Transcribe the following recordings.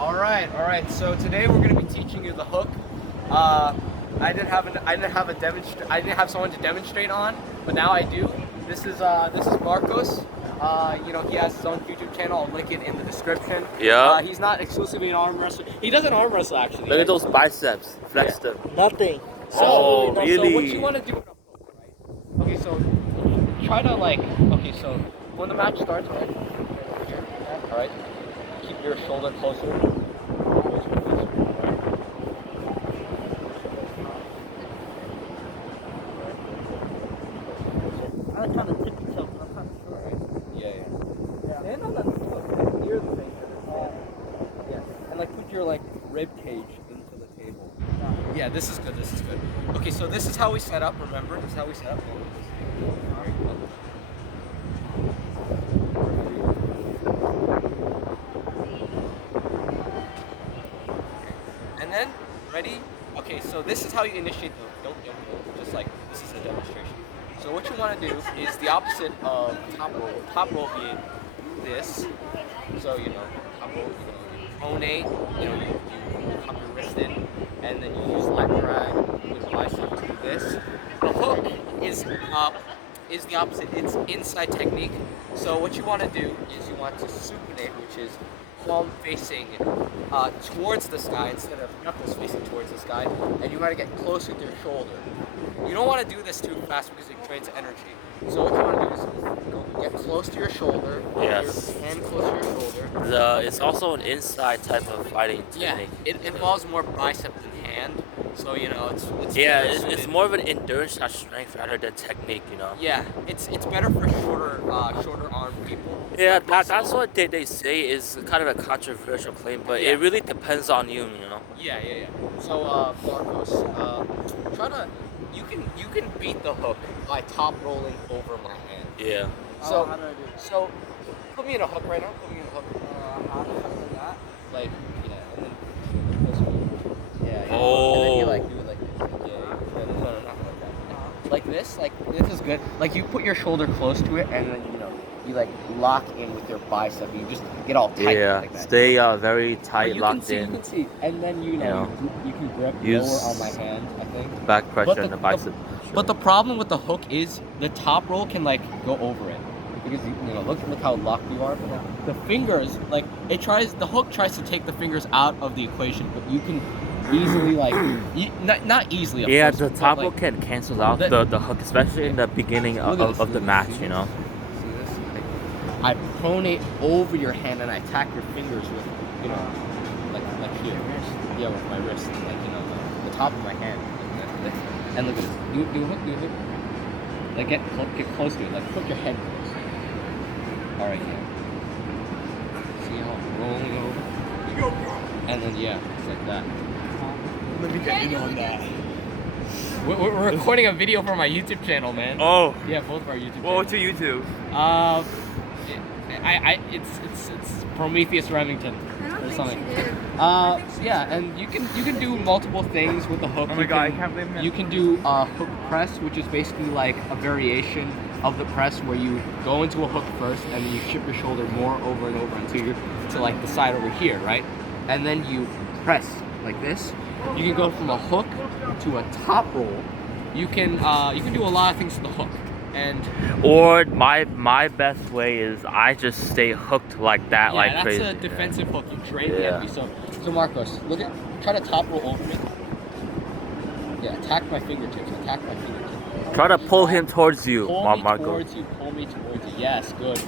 All right. So today we're going to be teaching you the hook. I didn't have someone to demonstrate on, but now I do. This is Marcos. He has his own YouTube channel. I'll link it in the description. Yeah. He's not exclusively an arm wrestler. He doesn't arm wrestle actually. Look at those biceps. Flex them. Nothing. Oh, So really? what you want to do with a hook, right? Okay, so try to so when the match starts, right? Here, all right. Keep your shoulder closer. I'm trying to tip myself, but I'm kind of short. Yeah. Stand on the hook near the finger. Yeah. And put your rib cage into the table. Yeah, this is good. Okay, so this is how we set up, remember? This is how we set up. And then, ready? Okay, so this is how you initiate the don't, just like this is a demonstration. So what you want to do is the opposite of top roll. Top roll being this. So top roll, you pronate, you come your wrist in, and then you use lat drag with bicep to do this. The hook is the opposite. It's inside technique. So what you want to do is you want to supinate, which is palm facing towards the sky instead of knuckles facing towards the sky, and you want to get close with your shoulder. You don't want to do this too fast because it drains energy. So what you want to do is get close to your shoulder. Yes. Your hand close to your shoulder. It's also an inside type of fighting technique. Yeah, it involves more bicep than hand. So it's more of an endurance and strength rather than technique. Yeah, it's better for shorter arm people. Yeah, that's what they say is kind of a controversial claim, but it really depends on you. Yeah. So Marcos, you can beat the hook by top rolling over my hand. Yeah. So how do I do it? So put me in a hook right now. Put me in a hook. How do I do that? And then yeah. Oh. And then you do it like this. Yeah. No, not like that. Like this. This is good. You put your shoulder close to it, and then you lock in with your bicep. You just get all tight. Yeah. Like that. Stay very tight, locked in. You can see, and then you can grip Use lower on my hand. I think. Back pressure in the bicep. But the problem with the hook is the top roll can go over it because look how locked you are. The fingers the hook tries to take the fingers out of the equation, but you can easily not easily. Yeah, course, the top roll can cancel out the hook, especially in the beginning of the match. See this? I pronate over your hand and I attack your fingers with like here. Yeah, with my wrist, the top of my hand. Like this. And look at this. Do a hook. Get close to it. Put your head close. All right, yeah. See how I'm rolling over? And then it's like that. Let me get in on that. We're recording a video for my YouTube channel, man. Oh. Yeah, both of our YouTube. Well, what's your YouTube? It's Prometheus Remington or something. And you can do multiple things with the hook. Oh my god, I can't believe it. You can do a hook press, which is basically a variation of the press where you go into a hook first and then you shift your shoulder more over and over until you're to the side over here, right? And then you press like this. You can go from a hook to a top roll. You can do a lot of things with the hook. Or my best way is I just stay hooked like that, like crazy. That's a defensive hook. You drain the energy. So Marcos, try to top roll over me. Yeah, attack my fingertips. Try to pull him towards you, Marco. Pull me towards you. Yes, good.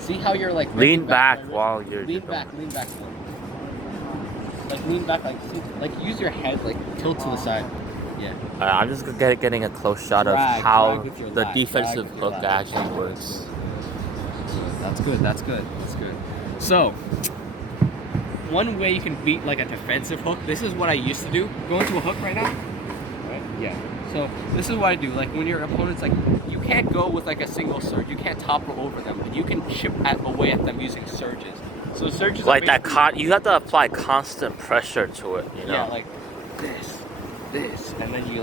See how you're lean back while you're lean back. Lean back, use your head, tilt to the side. Yeah. I'm just getting a close shot of how the defensive hook actually works. That's good. So, one way you can beat a defensive hook, this is what I used to do. Go into a hook right now. Right? Yeah. So, this is what I do. When your opponent's you can't go with a single surge. You can't topple over them, but you can chip away at them using surges. So surges you have to apply constant pressure to it, Yeah, like this, and then you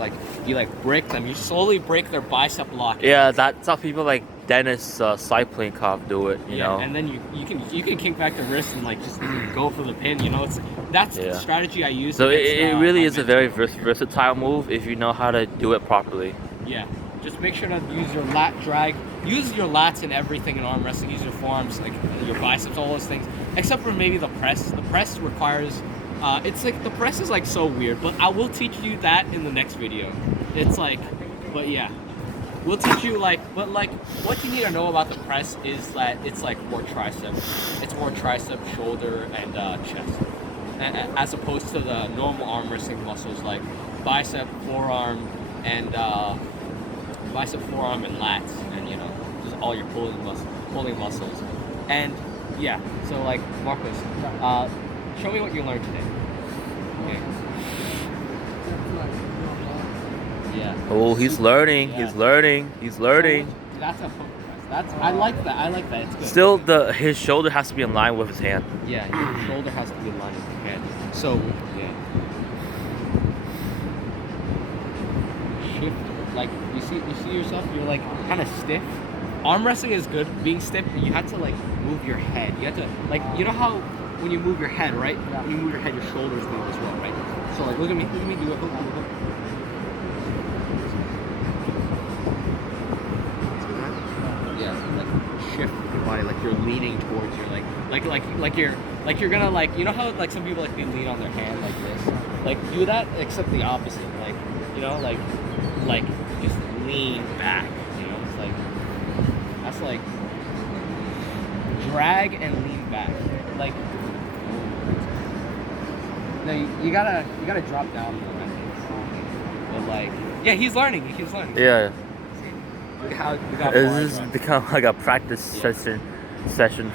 break them. You slowly break their bicep lock. Yeah, that's how people Dennis cycling cop do it, you know. And then you can kick back the wrist and like just go for the pin. You know, that's the strategy I use. So against, it really my is a mentor. very versatile move if you know how to do it properly. Yeah, just make sure to use your lat drag. Use your lats in everything in arm wrestling. Use your forearms, like your biceps, all those things. Except for maybe the press. The press requires. It's like the press is like so weird, but I will teach you that in the next video. It's like, but yeah, we'll teach you but what you need to know about the press is that it's like more tricep. It's more tricep, shoulder, and chest, as opposed to the normal arm wrestling muscles like bicep, forearm, and lats, and just all your pulling muscles. And yeah, so like Marcos, show me what you learned today. Okay. Yeah. Oh, he's learning. Yeah. He's learning. He's learning. That's a hook press. I like that. It's good. Still, his shoulder has to be in line with his hand. Yeah, your shoulder has to be in line with your hand. So yeah. Shift, like you see yourself. You're like kind of stiff. Arm wrestling is good. Being stiff, you have to like move your head. You have to you know how when you move your head, right? When you move your head, your shoulders move as well, right? So like look at me do it. Hook. Yeah, like shift your body, like you're leaning towards your like you're gonna like how like some people like they lean on their hand like this, like do that except the opposite, like just lean back, it's like that's like drag and lean back, like no you gotta drop down more, I think, but like yeah he's learning. Yeah. Look how This has become like a practice session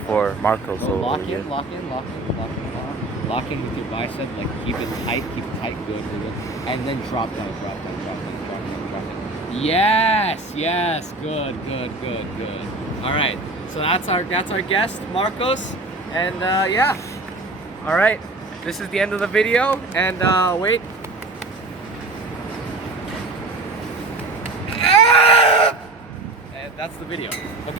for Marcos. So lock in with your bicep, like keep it tight, good. And then drop down. Yes, good. All right, so that's our guest, Marcos, and yeah. All right, this is the end of the video, and wait. And that's the video. Okay.